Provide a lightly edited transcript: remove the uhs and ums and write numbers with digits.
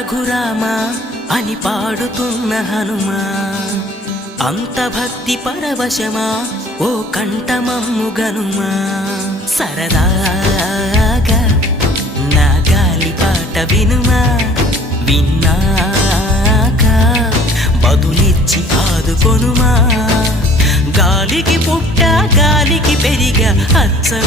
రఘురామా అని పాడుతున్న హనుమా, అంత భక్తి పరవశమా ఓ కంఠమమ్ము గనుమా. సరదాగా నా గాలి పాట వినుమా, విన్నాక బదులిచ్చి ఆదుకొనుమా. గాలికి పుట్ట గాలికి పెరిగా అచ్చం